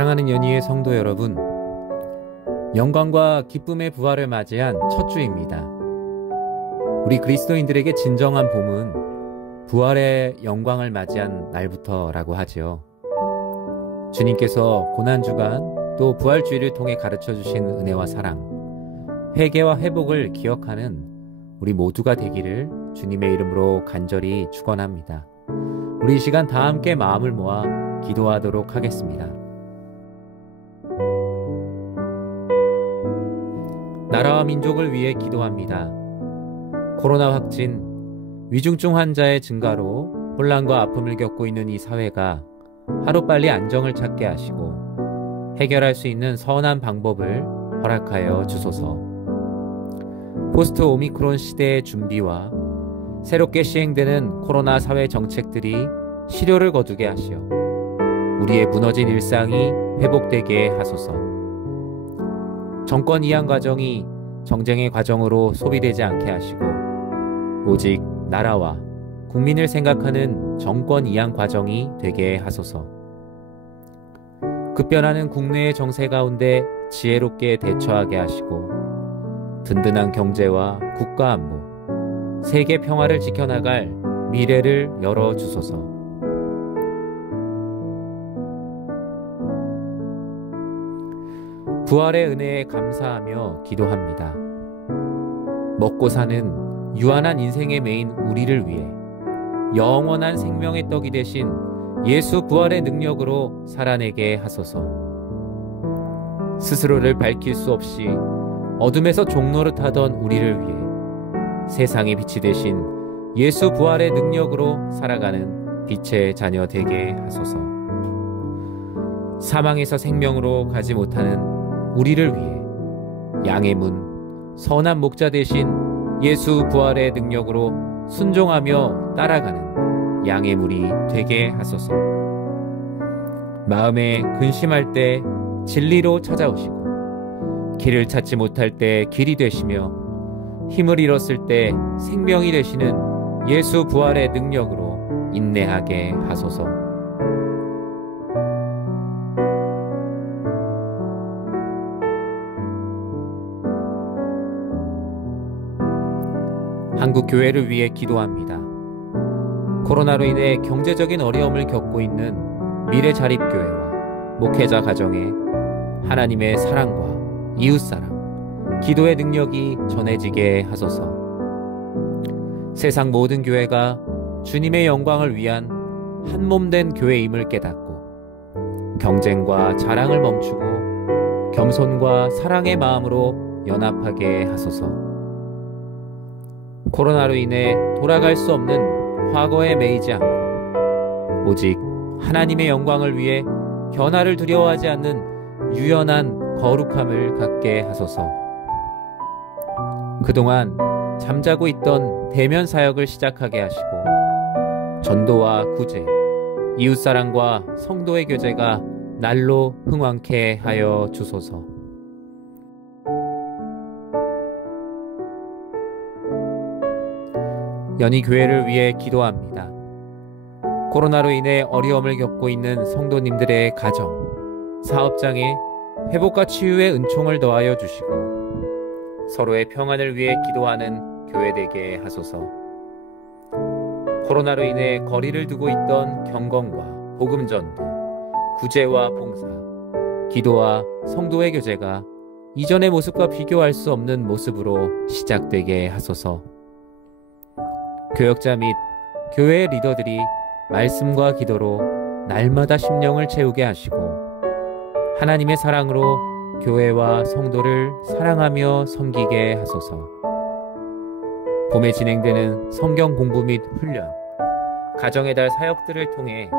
사랑하는 연희의 성도 여러분, 영광과 기쁨의 부활을 맞이한 첫 주입니다. 우리 그리스도인들에게 진정한 봄은 부활의 영광을 맞이한 날부터라고 하지요. 주님께서 고난주간 또 부활주의를 통해 가르쳐주신 은혜와 사랑, 회개와 회복을 기억하는 우리 모두가 되기를 주님의 이름으로 간절히 축원합니다. 우리 이 시간 다 함께 마음을 모아 기도하도록 하겠습니다. 나라와 민족을 위해 기도합니다. 코로나 확진, 위중증 환자의 증가로 혼란과 아픔을 겪고 있는 이 사회가 하루빨리 안정을 찾게 하시고 해결할 수 있는 선한 방법을 허락하여 주소서. 포스트 오미크론 시대의 준비와 새롭게 시행되는 코로나 사회 정책들이 실효를 거두게 하시어 우리의 무너진 일상이 회복되게 하소서. 정권 이양 과정이 정쟁의 과정으로 소비되지 않게 하시고 오직 나라와 국민을 생각하는 정권 이양 과정이 되게 하소서. 급변하는 국내의 정세 가운데 지혜롭게 대처하게 하시고 든든한 경제와 국가 안보, 세계 평화를 지켜나갈 미래를 열어주소서. 부활의 은혜에 감사하며 기도합니다. 먹고 사는 유한한 인생의 메인 우리를 위해 영원한 생명의 떡이 되신 예수 부활의 능력으로 살아내게 하소서. 스스로를 밝힐 수 없이 어둠에서 종노릇하던 우리를 위해 세상의 빛이 되신 예수 부활의 능력으로 살아가는 빛의 자녀 되게 하소서. 사망에서 생명으로 가지 못하는 우리를 위해 양의 문, 선한 목자 되신 예수 부활의 능력으로 순종하며 따라가는 양의 물이 되게 하소서. 마음에 근심할 때 진리로 찾아오시고 길을 찾지 못할 때 길이 되시며 힘을 잃었을 때 생명이 되시는 예수 부활의 능력으로 인내하게 하소서. 한국 교회를 위해 기도합니다. 코로나로 인해 경제적인 어려움을 겪고 있는 미래자립교회와 목회자 가정에 하나님의 사랑과 이웃사랑, 기도의 능력이 전해지게 하소서. 세상 모든 교회가 주님의 영광을 위한 한몸된 교회임을 깨닫고 경쟁과 자랑을 멈추고 겸손과 사랑의 마음으로 연합하게 하소서. 코로나로 인해 돌아갈 수 없는 과거에 매이지 않고 오직 하나님의 영광을 위해 변화를 두려워하지 않는 유연한 거룩함을 갖게 하소서. 그동안 잠자고 있던 대면 사역을 시작하게 하시고 전도와 구제, 이웃사랑과 성도의 교제가 날로 흥왕케 하여 주소서. 연희교회를 위해 기도합니다. 코로나로 인해 어려움을 겪고 있는 성도님들의 가정, 사업장에 회복과 치유의 은총을 더하여 주시고 서로의 평안을 위해 기도하는 교회 되게 하소서. 코로나로 인해 거리를 두고 있던 경건과 복음전도, 구제와 봉사, 기도와 성도의 교제가 이전의 모습과 비교할 수 없는 모습으로 시작되게 하소서. 교역자 및 교회의 리더들이 말씀과 기도로 날마다 심령을 채우게 하시고 하나님의 사랑으로 교회와 성도를 사랑하며 섬기게 하소서. 봄에 진행되는 성경 공부 및 훈련, 가정의 달 사역들을 통해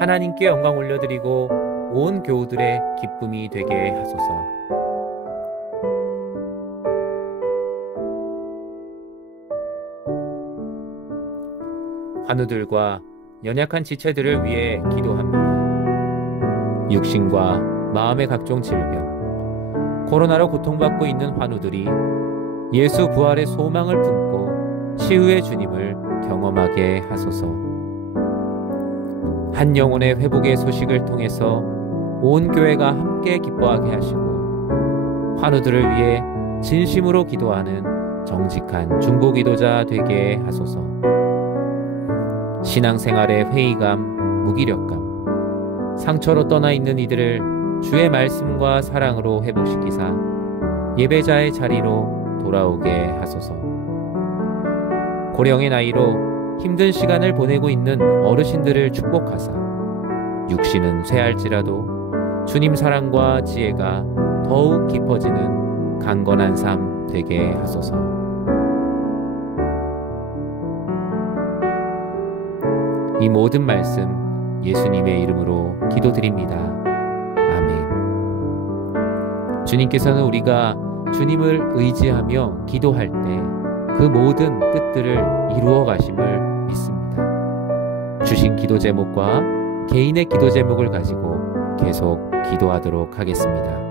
하나님께 영광 올려드리고 온 교우들의 기쁨이 되게 하소서. 환우들과 연약한 지체들을 위해 기도합니다. 육신과 마음의 각종 질병, 코로나로 고통받고 있는 환우들이 예수 부활의 소망을 품고 치유의 주님을 경험하게 하소서. 한 영혼의 회복의 소식을 통해서 온 교회가 함께 기뻐하게 하시고 환우들을 위해 진심으로 기도하는 정직한 중보기도자 되게 하소서. 신앙생활의 회의감, 무기력감, 상처로 떠나 있는 이들을 주의 말씀과 사랑으로 회복시키사 예배자의 자리로 돌아오게 하소서. 고령의 나이로 힘든 시간을 보내고 있는 어르신들을 축복하사 육신은 쇠할지라도 주님 사랑과 지혜가 더욱 깊어지는 강건한 삶 되게 하소서. 이 모든 말씀 예수님의 이름으로 기도드립니다. 아멘. 주님께서는 우리가 주님을 의지하며 기도할 때 그 모든 뜻들을 이루어 가심을 믿습니다. 주신 기도 제목과 개인의 기도 제목을 가지고 계속 기도하도록 하겠습니다.